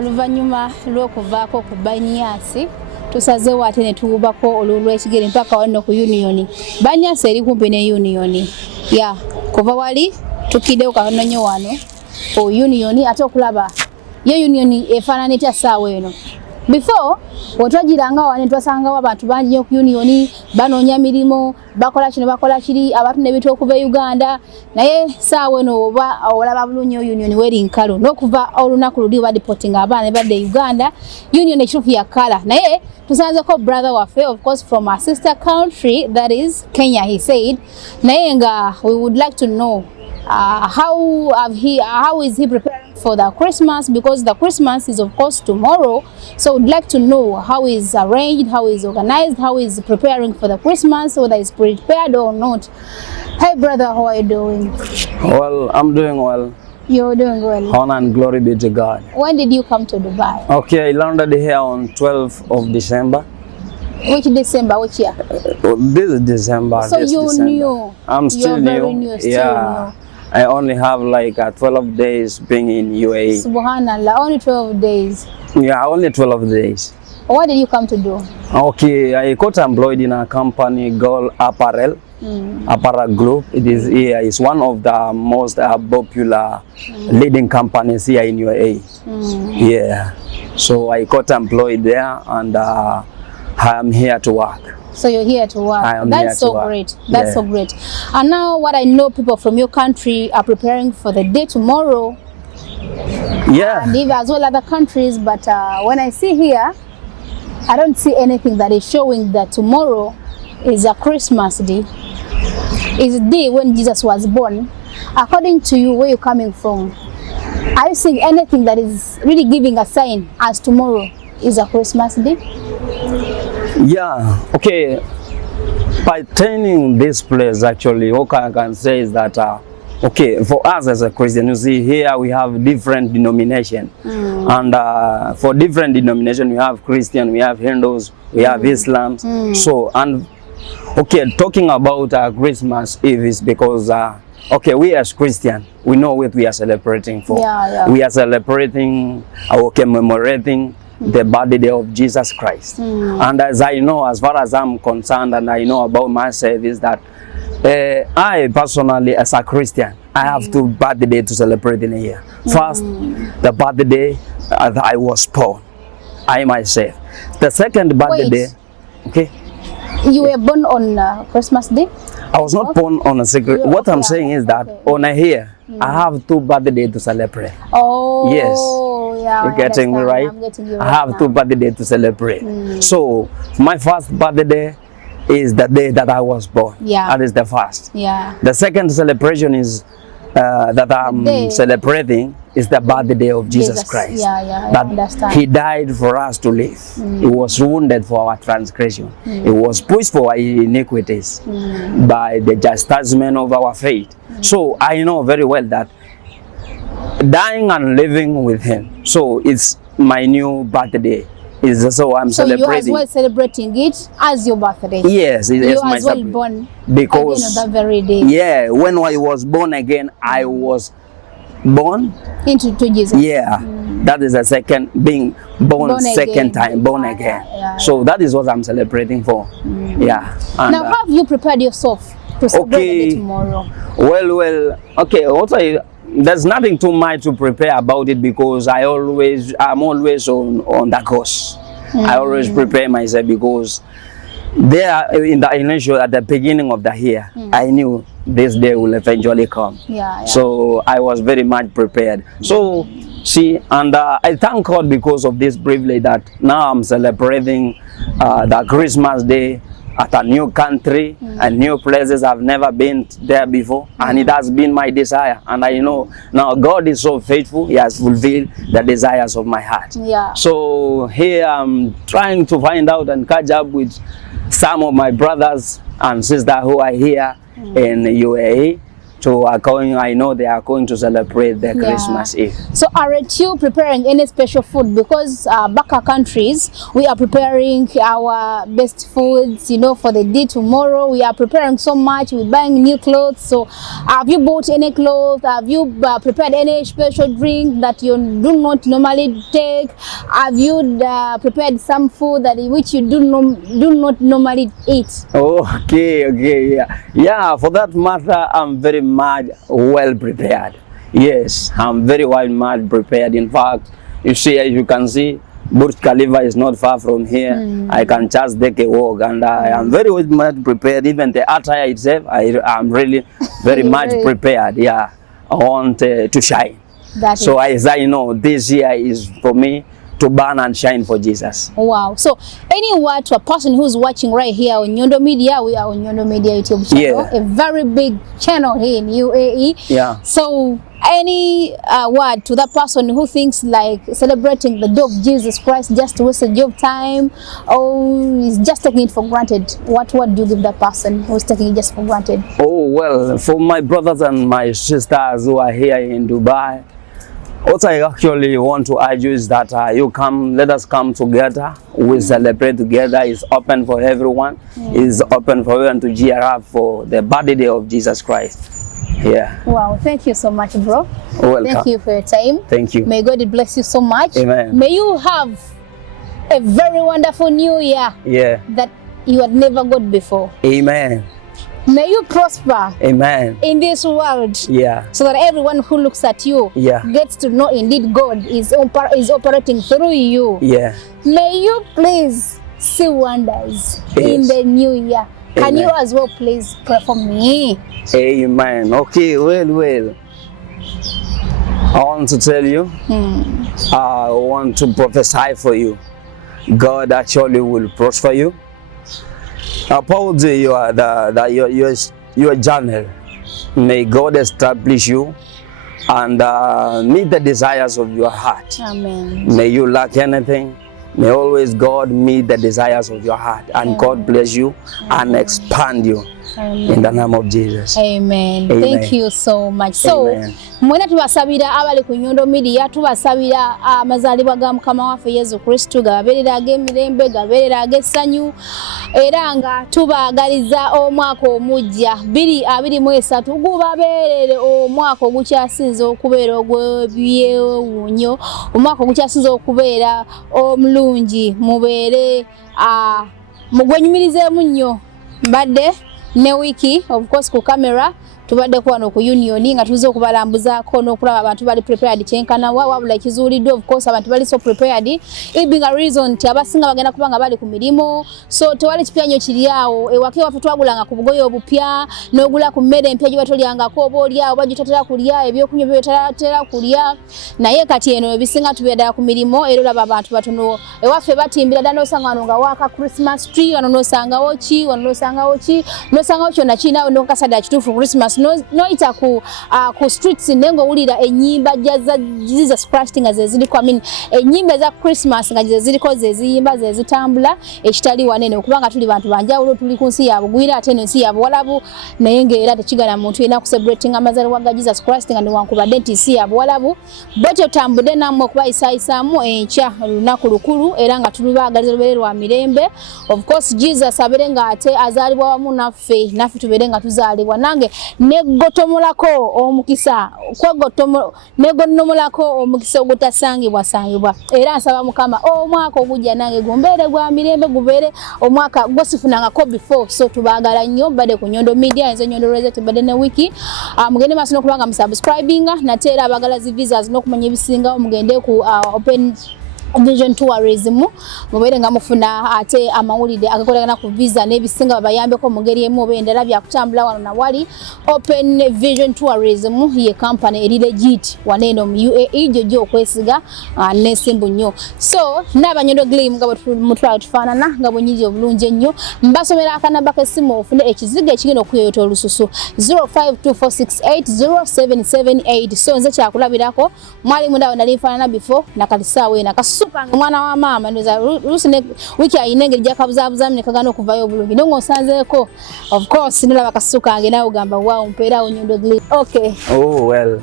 oluvanyuma lw'okuvaako ku Banyasi tusazeewo ate ne tuwubako olw'ekigere mpaka wano ku Union. Banyasi eri kumpi ne Union. Ya kuva wali tukiddewo katono nnyo wano ku Union ate okulaba ye Union efaanana etya ssaawa eno. Before otwagiranga wano twasangawo abantu bangi nnyo ku Union banoonya mirimu bakola kino bakola kiri abantu n'ebintu okuva Uganda naye ssaawa eno oba olaba bulungi Union weri nkalu n'okuva olunaku luli badipotinga abaana ne badde Uganda Union ekituufu yakala naye tusanzeko brother waffe of course from our sister country that is Kenya he said naye nga we would like to know how is he preparing for the Christmas, because the Christmas is of course tomorrow, so we'd like to know how is arranged, how is organized, how is preparing for the Christmas, whether it's prepared or not. Hey brother, how are you doing? Well, I'm doing well. You're doing well. Honor and glory be to God. When did you come to Dubai? Okay, I landed here on 12th of December. Which December? Which year? This is December. So this you're December. new. I'm still you're new. Very new. Still yeah. New. I only have like 12 days being in UAE. Subhanallah, only 12 days. Yeah, only 12 days. What did you come to do? Okay, I got employed in a company called Apparel. Apparel Group. It is here. It's one of the most popular leading companies here in UAE. Yeah. So I got employed there and I am here to work. So you're here to work. That's so great. That's so great. And now what I know, people from your country are preparing for the day tomorrow. Yeah. And even as well other countries, but when I see here, I don't see anything that is showing that tomorrow is a Christmas day. It's the day when Jesus was born. According to you, where you're coming from, are you seeing anything that is really giving a sign as tomorrow is a Christmas day? Yeah, okay. By turning this place, actually, what I can say is that, okay, for us as a Christian, you see here we have different denominations. And for different denominations, we have Christian, we have Hindus, we have Islam. So, and okay, talking about Christmas Eve is because, okay, we as Christian, we know what we are celebrating for. We are celebrating, commemorating the birthday of Jesus Christ. And as I know, as far as I'm concerned, and I know about myself, is that I personally, as a Christian, I have two birthdays to celebrate in a year. First, the birthday that I was born, I myself. The second birthday, okay. You were born on Christmas Day? I was not born on a secret. What I'm saying is that on a year, I have two birthdays to celebrate. Oh, yes. Yeah, You're getting me right? I'm getting you right. I have two birthdays to celebrate. So my first birthday is the day that I was born. Yeah. That is the first. Yeah. The second celebration is that I'm celebrating is the birthday of Jesus Christ. I understand. He died for us to live. He was wounded for our transgression. He was pushed for our iniquities by the chastisement of our faith. So I know very well that dying and living with him. So it's my new birthday. So I'm celebrating. So you as well celebrating it as your birthday? Yes, it is my as well born because again on that very day. Yeah, when I was born again, I was born into Jesus. Yeah, that is the second being born second time, born again. So that is what I'm celebrating for. Yeah. And, now, how have you prepared yourself to celebrate the day tomorrow? Well, okay. Also, there's nothing too much to prepare about it because I'm always on the course. I always prepare myself because there in the initial at the beginning of the year, I knew this day will eventually come. So I was very much prepared. So see, and I thank God because of this privilege that now I'm celebrating the Christmas day at a new country and new places I've never been there before, and it has been my desire. And I know now God is so faithful; He has fulfilled the desires of my heart. So here I'm trying to find out and catch up with some of my brothers and sisters who are here in UAE, I know they are going to celebrate their Christmas Eve. So aren't you preparing any special food? Because back our countries, we are preparing our best foods, you know, for the day tomorrow. We are preparing so much. We're buying new clothes. So have you bought any clothes? Have you prepared any special drink that you do not normally take? Have you prepared some food that which you do not normally eat? Okay, yeah. For that matter, I'm very much well prepared. Yes, I'm very well prepared. In fact, you see, as you can see, Burj Khalifa is not far from here. I can just take a walk, and I am very much prepared. Even the attire itself, I'm really very much prepared. Yeah, I want to shine. So as I know, this year is for me to burn and shine for Jesus. Wow. So any word to a person who's watching right here on Nyondo Media? We are on Nyondo Media YouTube channel, a very big channel here in UAE. Yeah. So any word to that person who thinks like celebrating the day of Jesus Christ just to waste a job time, or is just taking it for granted? What word do you give that person who's taking it just for granted? Oh, well, for my brothers and my sisters who are here in Dubai, what I actually want to urge you is that let us come together. We celebrate together. It's open for everyone. It's open for everyone to cheer up for the birthday of Jesus Christ. Yeah. Wow, thank you so much, bro. Welcome. Thank you for your time. Thank you. May God bless you so much. Amen. May you have a very wonderful new year. Yeah. That you had never got before. Amen. May you prosper. Amen. In this world. Yeah. So that everyone who looks at you gets to know indeed God is operating through you. Yeah. May you please see wonders in the new year. Can you as well please pray for me? Amen. Okay, well. I want to tell you, I want to prophesy for you. God actually will prosper you. About your journey, may God establish you and meet the desires of your heart. Amen. May you lack anything. May always God meet the desires of your heart, and God bless you and expand you. Amen. In the name of Jesus. Amen. Thank you so much. So, mwena tubasabira abali ku Nyondo Media, tubasabira amazalibwa ga Mukama waffe Yesu Kristo gabeerera ag'emirembe, gabeerera ag'essanyu, era nga tubaagaliza omwaka omujja 2023 gubabeerere omwaka ogukyasinze okubeera ogw'ebyewuunyo, omwaka ogukyasinze okubeera omulungi, mubeere mugwenyumirizeemu nnyo. Mbadde ne wiki of course ku camera tubadde kwano ku union nga tuze okubalambuzaako n'okulaba abantu bali prepared kyenkana wabula ekizuuliddwe of course abantu bali so prepared, it being a reason nti abasinga bagenda kubanga bali ku mirimu, so tewali kipya nnyo kiri awo. Ewaka waffe twagulanga ku bugoye obupya, n'ogula ku mmere empya gye batolyangako oba olyawo oba gy'otatera kulya, ebyokunywa bye byotatera kulya, naye kati eno ebisinga tubeera ddala ku mirimu. Era olaba abantu batono ewaffe batimbira ddala n'osanga wano nga waaka Christmas tree, wano n'osangawo ki, wano n'osangawo ki, n'osangawo kyonna kirinawo n'okasadde kituufu Christmas. Noita ku streets nengo ulira enyimba za Jesus Christ nga zeziriko, I mean enyimba za Christmas nga zeziriko zeziyimba zezitambula ekitali wanene okubanga tuli bantu banjawulo, tuli ku nsi ya bugwira ate n'ensi ya buwalabu, naye ng'era tekigana muntu yena ku celebrating amazaalibwa ga Jesus Christ nga newankubadde nti nsi ya buwalabu. Bwetyo tambudde nammwe okubayisayisaamu enkya olunaku lukulu era nga tulubaagaliza lubeere lwa mirembe. Of course Jesus abeere nga ate azaalibwa wamu naffe tubeere nga tuzaalibwa. Nange negotomolako omukisa negonomolako omukisa ogutasangibwa. Era nsaba Mukama omwaka ogujja nange gumbeere gwa mirembe, gubeere omwaka gwosifunangako before. So tubaagala nnyo badde ku Nyondo Media, nze Nyondo Rozet badde ne wiki. Mugende maaso n'okubanga musubscribinga nate era abagala zi visas n'okumanya ebisingawo mugende ku Open Vision Tourism mubeere nga mufuna ate amawulide agakolagana ku visa n'ebisinga babayambeko mu ngeri emu oba endala byakutambula wano na wali. Open Vision Tourism ye company eri legit waneeno mu UAE jojo okwesiga n'ensimbu nnyo. So n'Abanyondo Glim nga mutwala tufaanana nga bwenyiri obulungi ennyo. Mbasomera akanamba k'essimu ofune ekiziga ekigenda okuyota olususu 0524680778. So nze kyakulabirako mwalimu ndawo nali nfaanana before nakalisaawe nakasu suka mwana wa mama ndoza rusine wiki ayinengeri jakabuzabuza mne kagano kuvayo bulungi ndongo osanzeko of course nilaba kasuka ange nawe ugamba wow mpera Nyondo Glim. Okay. Oh well,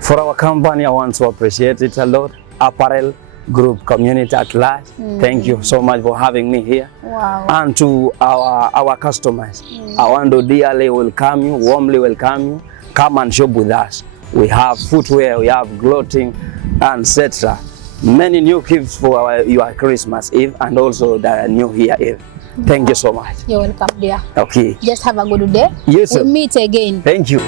for our company I want to appreciate it a lot. Apparel group community at large. Thank you so much for having me here. Wow. And to our customers, I want to dearly welcome you, warmly welcome you. Come and shop with us. We have footwear, we have clothing, and etc. Many new gifts for your Christmas Eve and also the New Year Eve. Thank you so much. You're welcome, dear. Okay. Just have a good day. Yes, sir. We'll meet again. Thank you.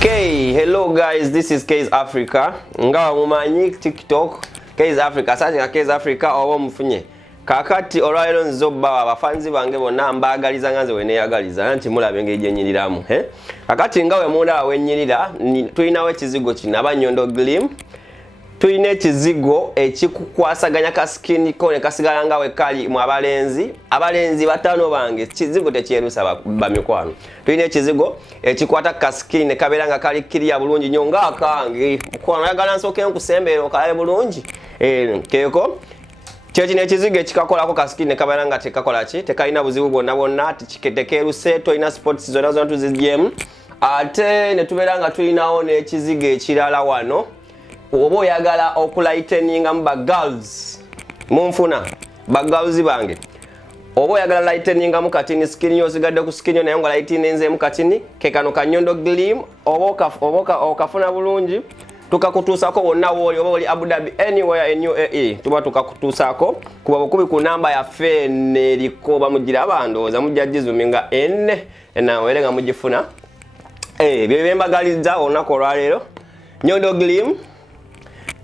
Okay, hello guys, this is Case Africa. Ngawa mumanyi TikTok Case Africa, searching Case Africa oba mufunye. Kakati olwairo nzobba abafanzi bange bonna mbagaliza nganze weneyagaliza nti mulabe ngeje nyiriramu, Kakati ngawe munda wenyirira tulinawo ekizigo kino Nyondo Glim. Tulina ekizigo ekikukwasaganya ka skin ko ne kasigala ngawe kali mu abalenzi batano bange kizigo tekyerusa bamikwano. Tulina ekizigo ekikwata ka skin ne kabera nga kali kiriya bulungi nnyo nga akange mukwano yagala nsoke nkusembera okalabe bulungi keko kyekino ekizigo ekikakolako ka skin ne kabera nga tekakola ki tekalina buzibu bwonna tekeruse tolina sports zonna tuzijjemu ate ne tubeera nga tulinawo n'ekizigo ekirala wano. Obo oyagala okulighteninga mu girls munfuna girls bange obo oyagala lighteninga mu katini skin yo sigadde ku skin yo naye nga lighteninze mu katini ke kano ka Nyondo Glim obo okafuna bulungi tukakutuusako wonna wooli oba oli Abu Dhabi anywhere in UAE tuba tukakutuusako kuba bukubi ku namba yaffe neriko bamugira abandooza mujja gizuminga enne enawere nga mugifuna bye bembagaliza olunaku olwaleero Nyondo Glim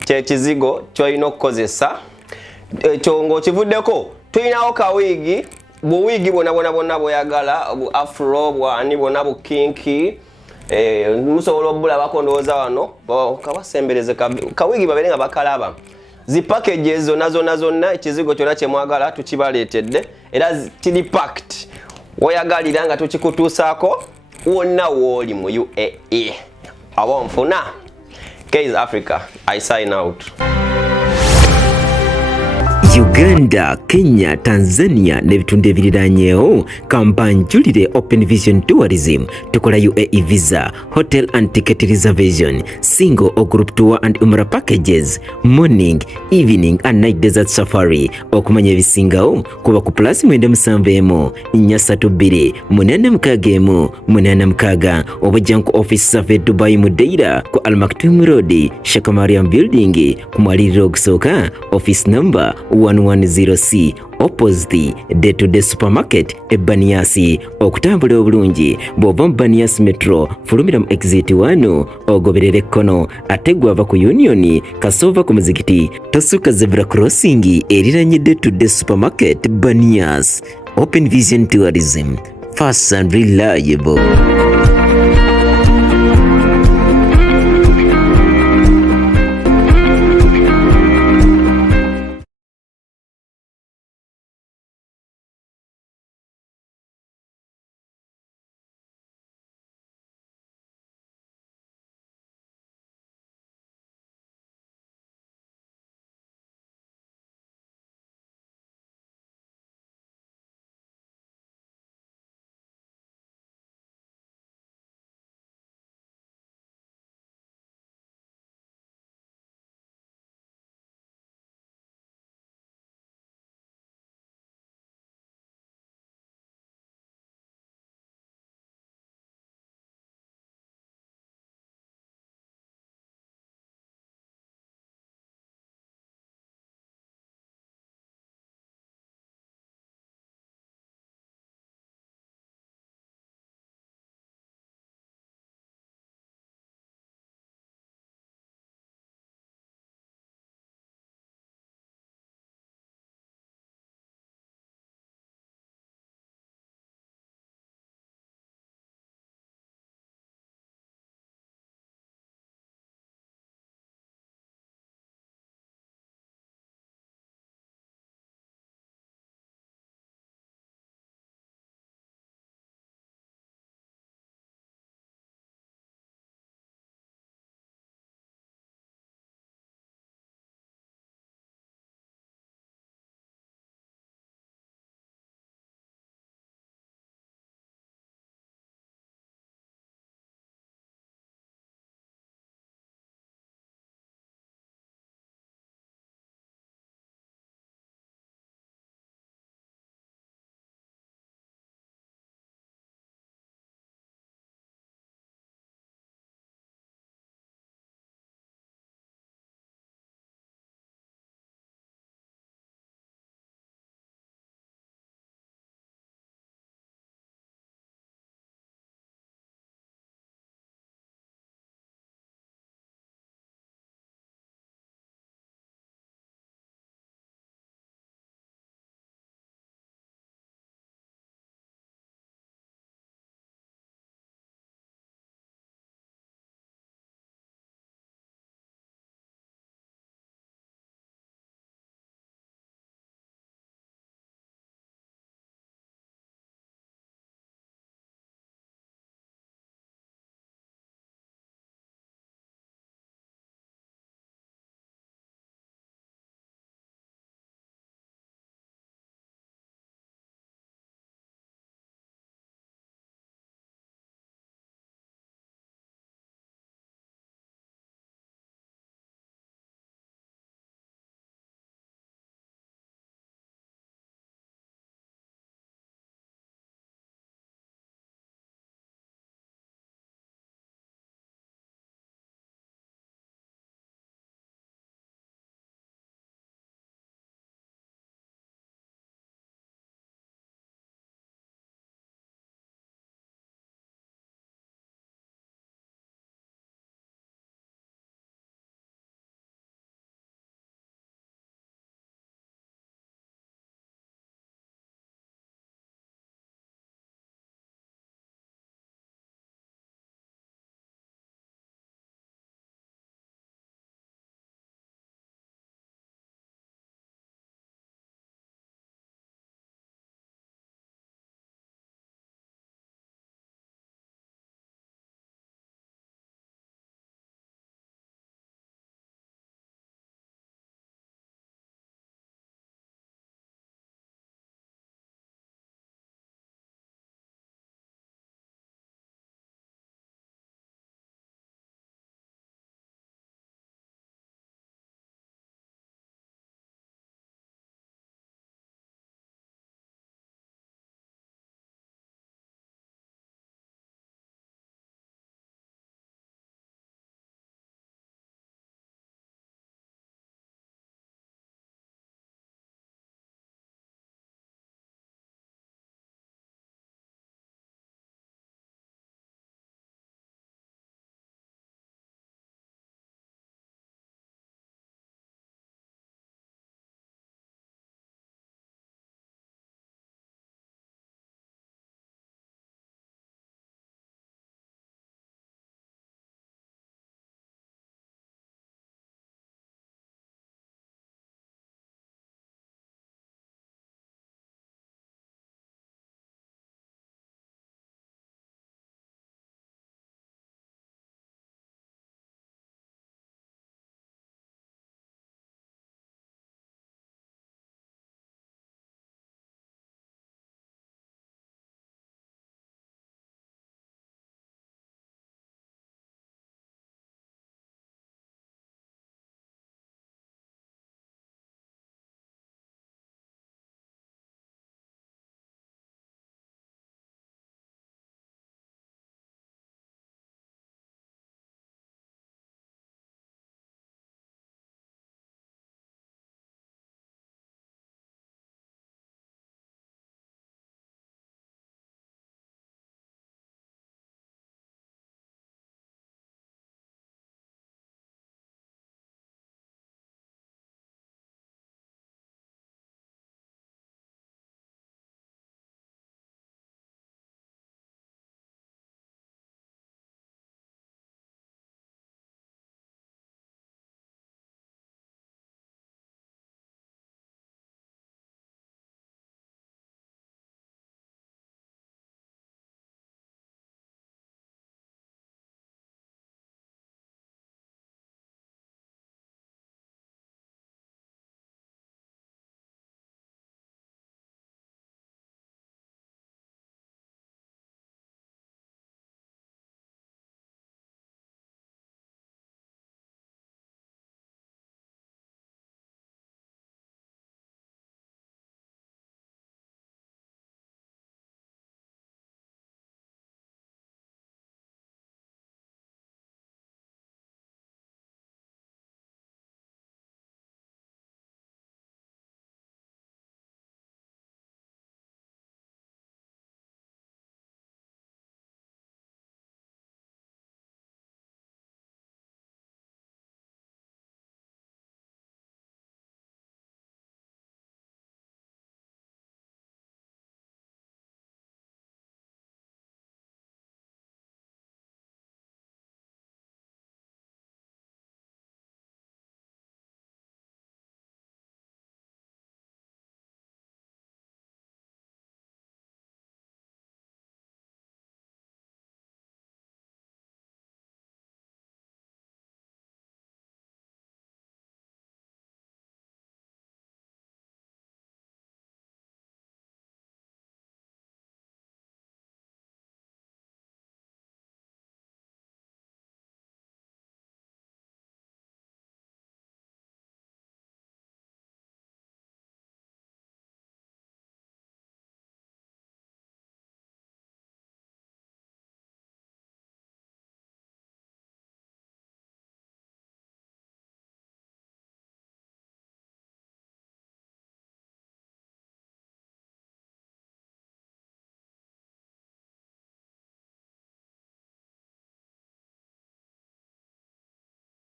kyekizigo kyolina okukozesa ekyo ng'okivuddeko tulinawo kawigi buwigi bwonna bw'oyagala bu afro bwani bwonna bu kinki musobola obulabako ndowooza wano kabasembereze kawigi babeere nga bakalaba zi packages zonna ekizigo kyonna kyemwagala tukibaleetedde era kiri packed woyagalira nga tukikutuusaako wonna wooli mu UAE aba nfuna Case Africa, I sign out. Uganda, Kenya, Tanzania n'ebitundu ebiriranyeewo kampanjulire Open Vision Tourism tukola UAE visa, hotel and ticket reservation, single or group tour and umrah packages, morning, evening and night desert safari. Okumanya ebisingawo kuba ku +97 432 861 861 obajja ku office safe Dubai Mudeira ku Al Maktoum Road, Sheikh Mariam Building ku mwaliriro okusooka office number 110C opposite day-to-day supermarket Baniasi. Okutambula obulungi bw'ova mu Baniasi metro fulumira mu exit 1 ogoberera ekkono ate gwava ku Union kasova ku muzikiti tosuka zebra crossing eriranye day-to-day supermarket Baniasi. Open Vision Tourism, fast and reliable.